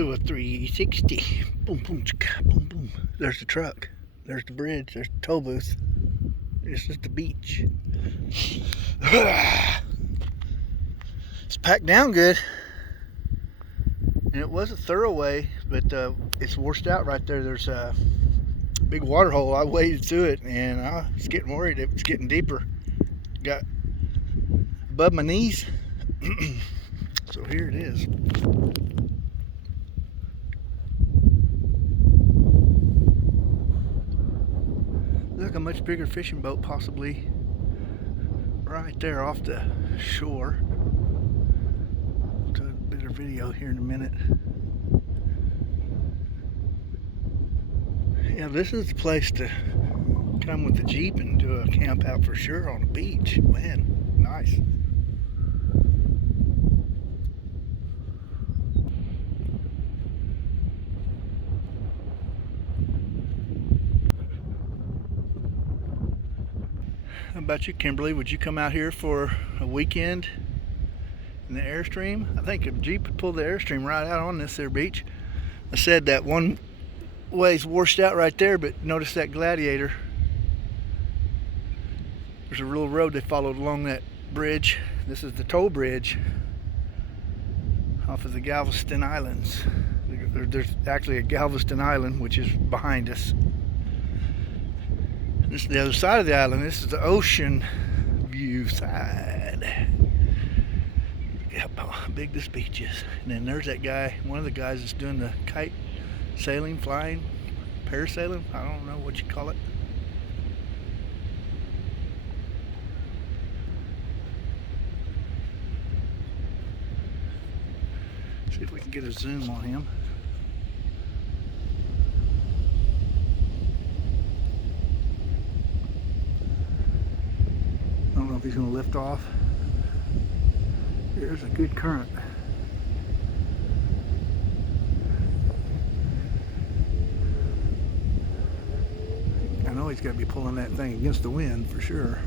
Do a 360. Boom, boom, chicka, boom, boom. There's the truck. There's the bridge. There's the tow booth. This is the beach. It's packed down good. And it was a thoroughway, but it's washed out right there. There's a big water hole. I waded through it, and I was getting worried. It was getting deeper. Got above my knees. So here it is. Look, a much bigger fishing boat possibly right there off the shore. I'll do a bit of video here in a minute. Yeah, this is the place to come with the Jeep and do a camp out for sure on the beach. Man, nice. How about you, Kimberly? Would you come out here for a weekend in the Airstream? I think a Jeep would pull the Airstream right out on this there beach. I said that one way's washed out right there, but notice that Gladiator. There's a real road they followed along that bridge. This is the toll bridge off of the Galveston Islands. There's actually a Galveston Island, which is behind us. This is the other side of the island. This is the ocean view side. Look how big this beach is. And then there's that guy, one of the guys that's doing the kite sailing, flying, parasailing. I don't know what you call it. See if we can get a zoom on him. I don't know if he's going to lift off. There's a good current. I know he's got to be pulling that thing against the wind for sure.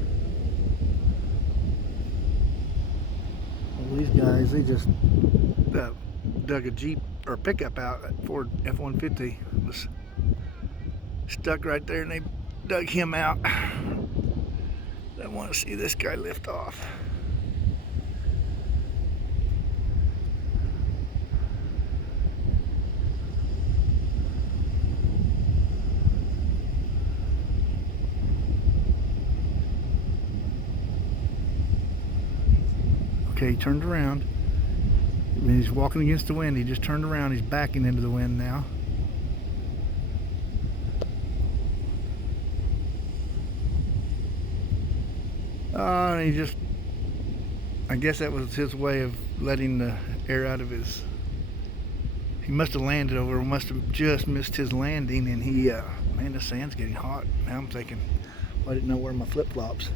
Well, these guys, they just dug a Jeep or pickup out. Ford F-150 was stuck right there, and they dug him out. I want to see this guy lift off. Okay, he turned around. I mean, he's walking against the wind. He just turned around. He's backing into the wind now. He just, I guess that was his way of letting the air out of his, he must have landed over, must have just missed his landing, and he, man, the sand's getting hot. Now I'm thinking, well, I didn't know where my flip-flops.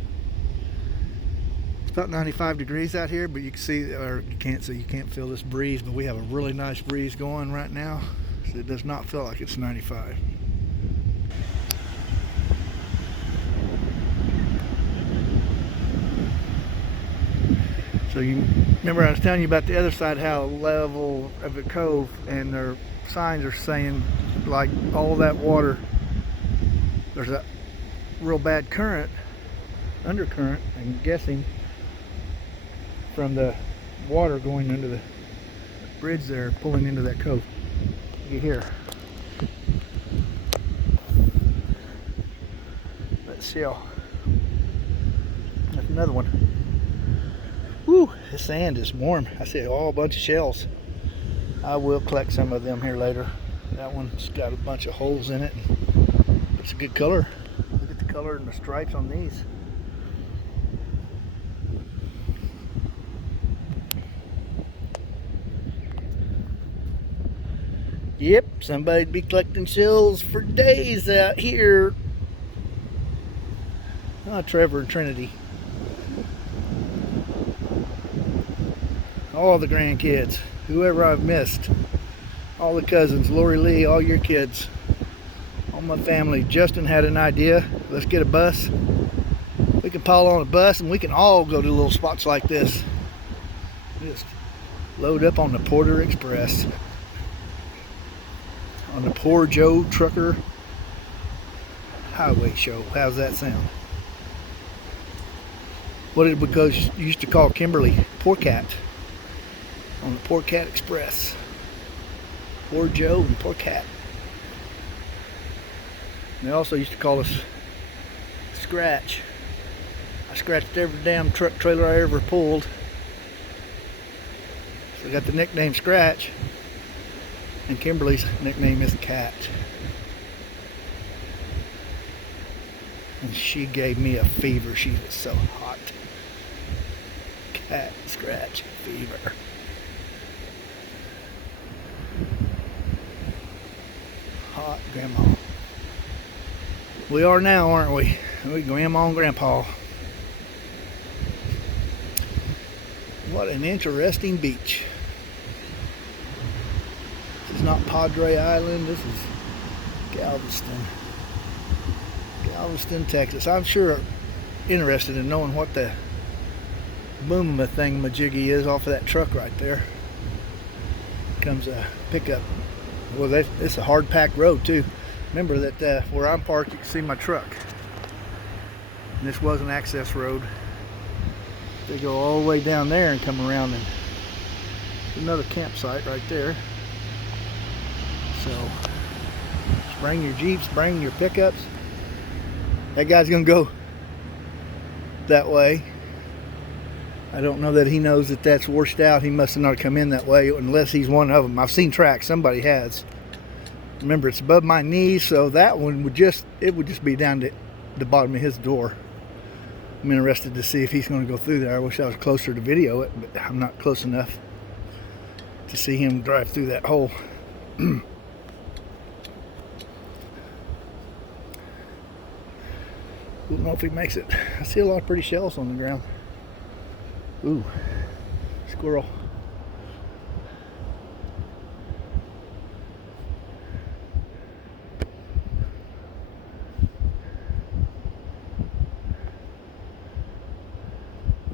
It's about 95 degrees out here, but you can see, or you can't see, you can't feel this breeze, but we have a really nice breeze going right now, so it does not feel like it's 95. So you remember I was telling you about the other side, how level of the cove, and their signs are saying like all that water, there's a real bad current, undercurrent, I'm guessing, from the water going under the bridge there, pulling into that cove. You hear. Let's see. That's another one. Woo, the sand is warm. I see a bunch of shells. I will collect some of them here later. That one's got a bunch of holes in it. It's a good color. Look at the color and the stripes on these. Yep, somebody'd be collecting shells for days out here. Oh, Trevor and Trinity. All the grandkids, whoever I've missed, all the cousins, Lori Lee, all your kids, all my family. Justin had an idea. Let's get a bus. We can pile on a bus and we can all go to little spots like this. Just load up on the Porter Express. on the Porjotrucker highway show. How's that sound? What it because you used to call Kimberly Porcat on the Porcat Express. Poor Joe and Porcat. They also used to call us Scratch. I scratched every damn truck trailer I ever pulled. So I got the nickname Scratch. And Kimberly's nickname is Cat. And she gave me a fever. She was so hot. Cat Scratch fever. Hot grandma. We are now, aren't we? We grandma and grandpa. What an interesting beach. This is not Padre Island, this is Galveston. Galveston, Texas. I'm sure interested in knowing what the boom thingamajiggy is off of that truck right there. Comes a pickup. Well, it's a hard packed road too. Remember that where I'm parked, you can see my truck. And this was an access road. They go all the way down there and come around, and another campsite right there. So just bring your Jeeps, bring your pickups. That guy's gonna go that way. I don't know that he knows that that's washed out. He must have not come in that way unless he's one of them. I've seen tracks, somebody has. Remember, it's above my knees, so that one would just be down to the bottom of his door. I'm interested to see if he's going to go through there. I wish I was closer to video it, but I'm not close enough to see him drive through that hole. Don't know if he makes it. I see a lot of pretty shells on the ground. Ooh, squirrel.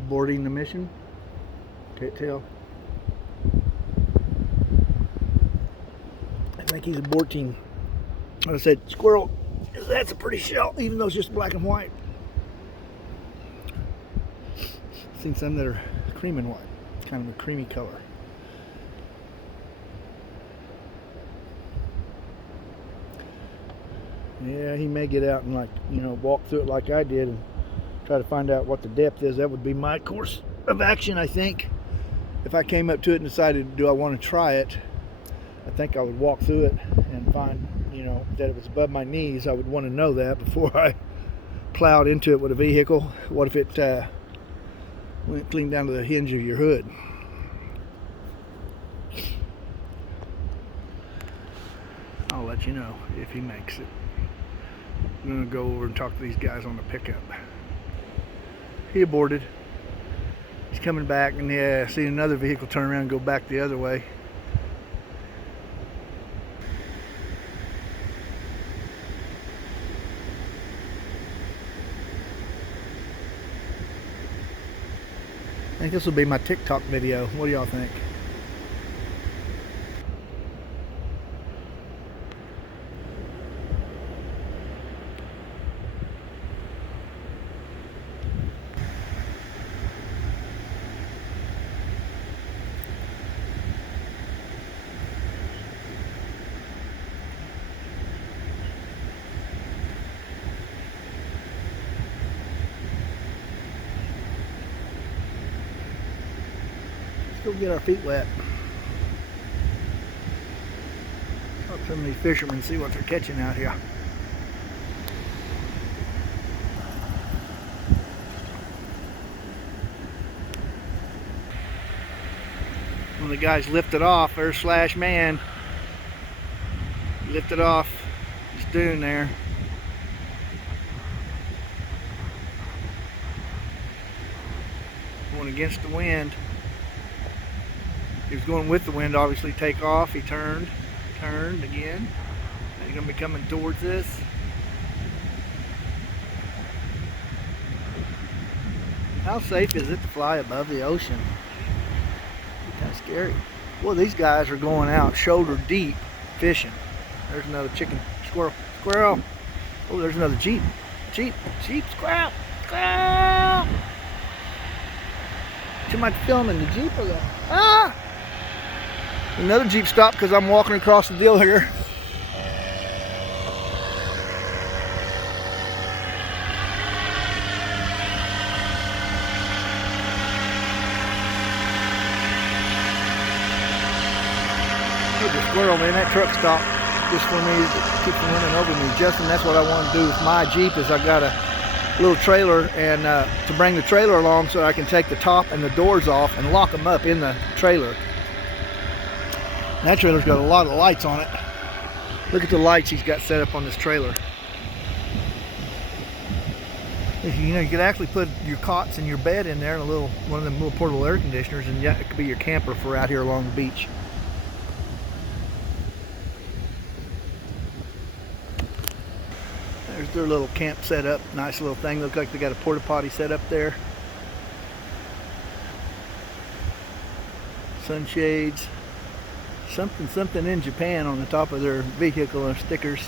Boarding the mission. Can't tell. I think he's aborting. Like I said, squirrel. That's a pretty shell, even though it's just black and white. I've seen some that are cream and white, kind of a creamy color. Yeah, he may get out and, like, you know, walk through it like I did and try to find out what the depth is. That would be my course of action, I think. If I came up to it and decided, do I want to try it, I think I would walk through it and find, you know, that if it's above my knees, I would want to know that before I plowed into it with a vehicle. What if it went clean down to the hinge of your hood? I'll let you know if he makes it. I'm going to go over and talk to these guys on the pickup. He aborted. He's coming back, and yeah, see another vehicle turn around and go back the other way. I think this will be my TikTok video. What do y'all think? Let's go get our feet wet. Talk to some of these fishermen and see what they're catching out here. One of the guys lifted off, there's Slash Man. Lifted off this dune there. Going against the wind. He was going with the wind, obviously. Take off. He turned again. Now he's going to be coming towards this. How safe is it to fly above the ocean? It's kind of scary. Well, these guys are going out shoulder deep fishing. There's another chicken. Squirrel. Squirrel. Oh, there's another Jeep. Jeep. Jeep. Squirrel. Squirrel. You might film in the Jeep or the... Ah! Another Jeep stopped because I'm walking across the deal here. Look at the squirrel, man. That truck stopped just for me to keep from running over me. Justin, that's what I want to do with my Jeep is I got a little trailer and to bring the trailer along so I can take the top and the doors off and lock them up in the trailer. And that trailer's got a lot of lights on it. Look at the lights he's got set up on this trailer. You know, you could actually put your cots and your bed in there and one of them little portable air conditioners, and yeah, it could be your camper for out here along the beach. There's their little camp set up. Nice little thing. Looks like they got a porta potty set up there. Sunshades. Something in Japan on the top of their vehicle and stickers.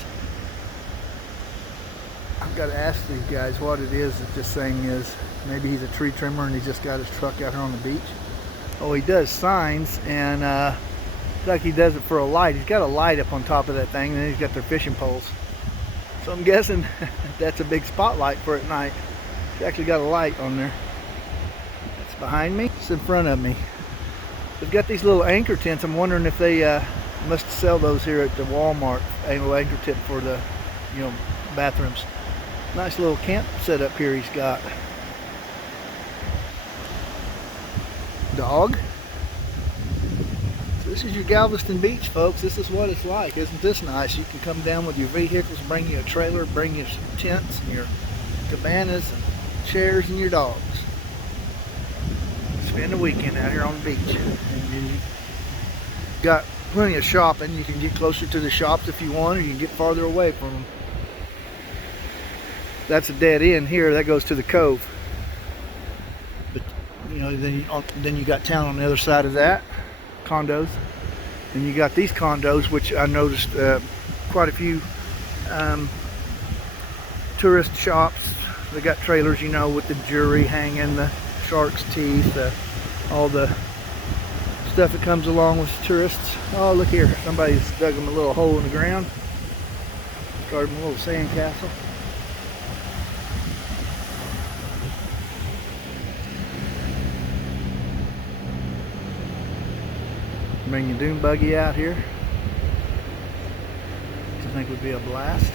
I've got to ask these guys what it is that this thing is. Maybe he's a tree trimmer and he's just got his truck out here on the beach. Oh, he does signs, and looks like he does it for a light. He's got a light up on top of that thing, and then he's got their fishing poles. So I'm guessing that's a big spotlight for at night. He's actually got a light on there. That's behind me. It's in front of me. They've got these little anchor tents. I'm wondering if they must sell those here at the Walmart. A little anchor tent for the, bathrooms. Nice little camp set up here he's got. Dog. So this is your Galveston beach, folks. This is what it's like. Isn't this nice? You can come down with your vehicles, bring you a trailer, bring you some tents and your cabanas and chairs and your dogs. Spend a weekend out here on the beach. And you got plenty of shopping. You can get closer to the shops if you want, or you can get farther away from them. That's a dead end here. That goes to the cove. But then you got town on the other side of that, condos, and you got these condos, which I noticed quite a few tourist shops. They got trailers, with the jewelry hanging, the shark's teeth, all the stuff that comes along with tourists. Oh, look here, somebody's dug them a little hole in the ground, started a little sand castle. Bring your dune buggy out here, which I think would be a blast.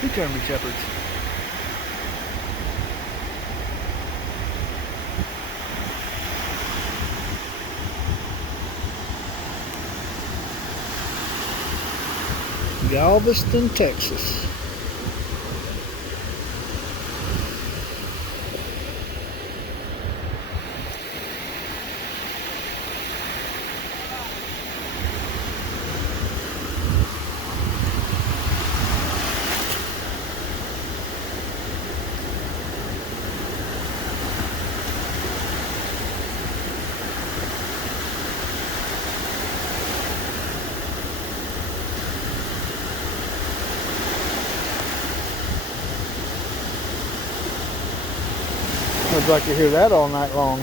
Two German Shepherds. Galveston, Texas. I'd like to hear that all night long.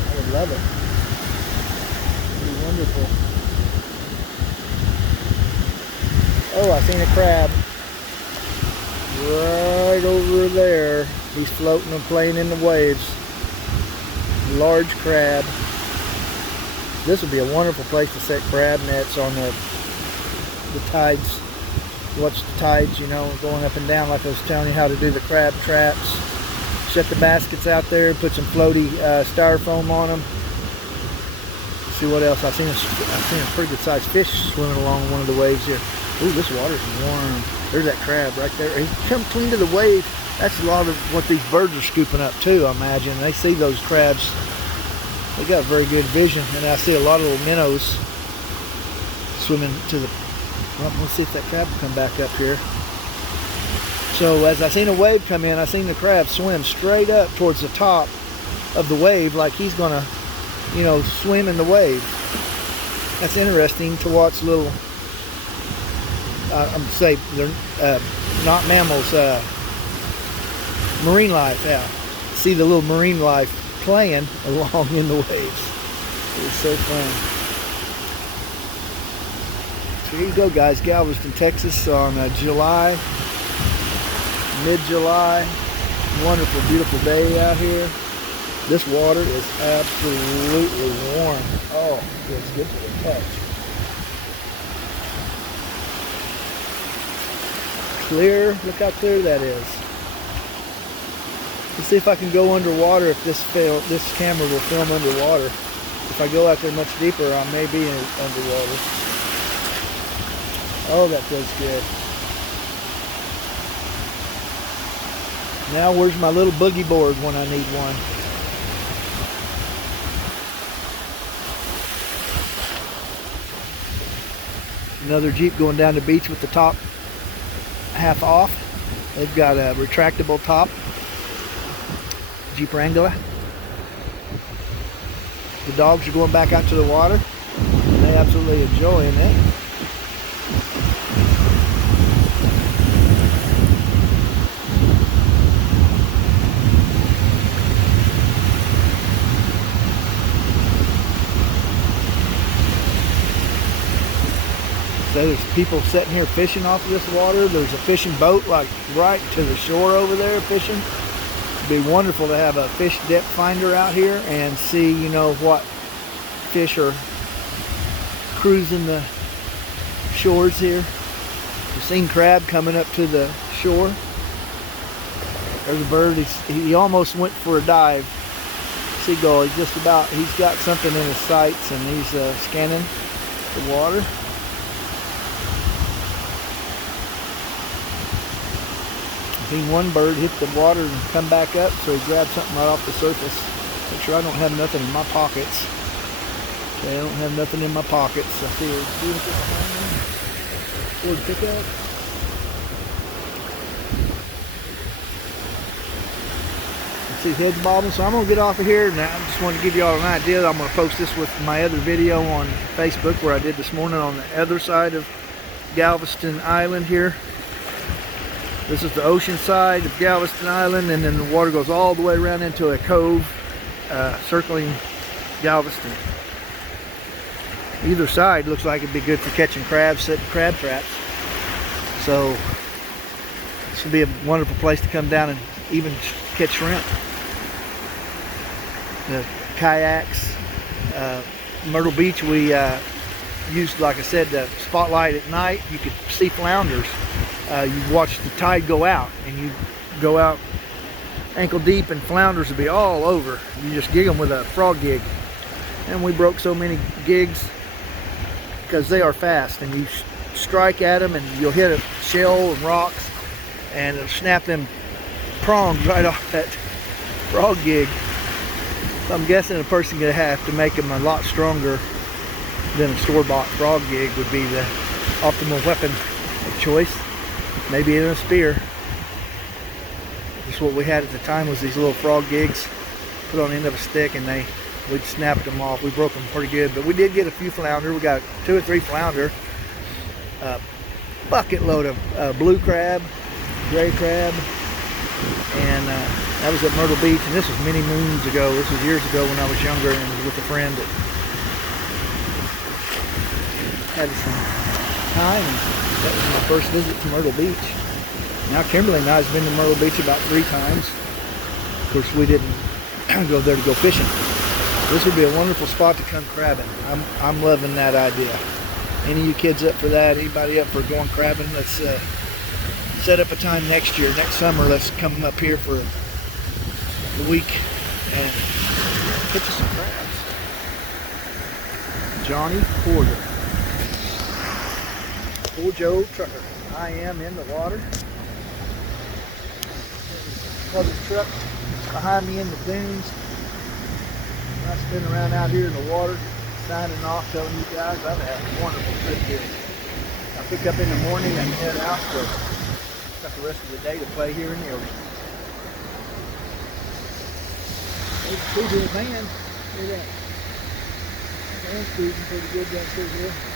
I would love it. It'd be wonderful. Oh, I seen a crab. Right over there. He's floating and playing in the waves. Large crab. This would be a wonderful place to set crab nets on the tides. Watch the tides, going up and down, like I was telling you how to do the crab traps. Set the baskets out there, put some floaty styrofoam on them. Let's see what else. I've seen a pretty good sized fish swimming along one of the waves here. Ooh, this water's warm. There's that crab right there. He come clean to the wave. That's a lot of what these birds are scooping up too, I imagine. They see those crabs They got very good vision, and I see a lot of little minnows swimming to the. Well, let's see if that crab will come back up here. So as I seen a wave come in, I seen the crab swim straight up towards the top of the wave, like he's gonna, you know, swim in the wave. That's interesting to watch little. I'm say they're not mammals, marine life. Yeah, see the little marine life playing along in the waves. It was so fun. So here you go, guys. Galveston, Texas, on mid-July. Wonderful, beautiful day out here. This water is absolutely warm. Oh, it's good to the touch. Clear. Look how clear that is. Let's see if I can go underwater. If this camera will film underwater. If I go out there much deeper, I may be underwater. Oh, that feels good. Now where's my little boogie board when I need one? Another Jeep going down the beach with the top half off. They've got a retractable top. Jeep Wrangler. The dogs are going back out to the water. They're absolutely enjoying it. There's people sitting here fishing off of this water. There's a fishing boat like right to the shore over there fishing. It'd be wonderful to have a fish depth finder out here and see, you know, what fish are cruising the shores here. We've seen crab coming up to the shore. There's a bird. He almost went for a dive. Seagull. He's got something in his sights and he's scanning the water. Seen one bird hit the water and come back up, so he grabbed something right off the surface. Make sure I don't have nothing in my pockets. Okay, I don't have nothing in my pockets. I see a beautiful Ford pickup. I see heads bobbing, so I'm gonna get off of here. Now I just want to give you all an idea. I'm gonna post this with my other video on Facebook where I did this morning on the other side of Galveston Island here. This is the ocean side of Galveston Island, and then the water goes all the way around into a cove circling Galveston. Either side looks like it'd be good for catching crabs, setting crab traps. So this would be a wonderful place to come down and even catch shrimp. The kayaks, Myrtle Beach, we used, like I said, the spotlight at night. You could see flounders. You watch the tide go out, and you go out ankle deep, and flounders would be all over. You just gig them with a frog gig, and we broke so many gigs because they are fast, and you strike at them, and you'll hit a shell and rocks, and it'll snap them prongs right off that frog gig. So I'm guessing a person gonna have to make them a lot stronger than a store-bought frog gig would be the optimal weapon of choice. Maybe even a spear. Just what we had at the time was these little frog gigs put on the end of a stick, and we'd snapped them off. We broke them pretty good, but we did get a few flounder. We got 2 or 3 flounder, bucket load of blue crab, gray crab, and that was at Myrtle Beach, and this was many moons ago. This was years ago when I was younger and was with a friend that had some time. That was my first visit to Myrtle Beach. Now Kimberly and I has been to Myrtle Beach about 3 times. Of course, we didn't go there to go fishing. This would be a wonderful spot to come crabbing. I'm loving that idea. Any of you kids up for that? Anybody up for going crabbing? Let's set up a time next year, next summer. Let's come up here for a week and catch us some crabs. Johnny Porter. Porjotrucker. I am in the water. There's truck behind me in the dunes. I spin around out here in the water, signing off, telling you guys I've had a wonderful trip here. I pick up in the morning and head out, so got the rest of the day to play here in the ocean. There's a big van. Look at that. Man's cruising pretty good down through here.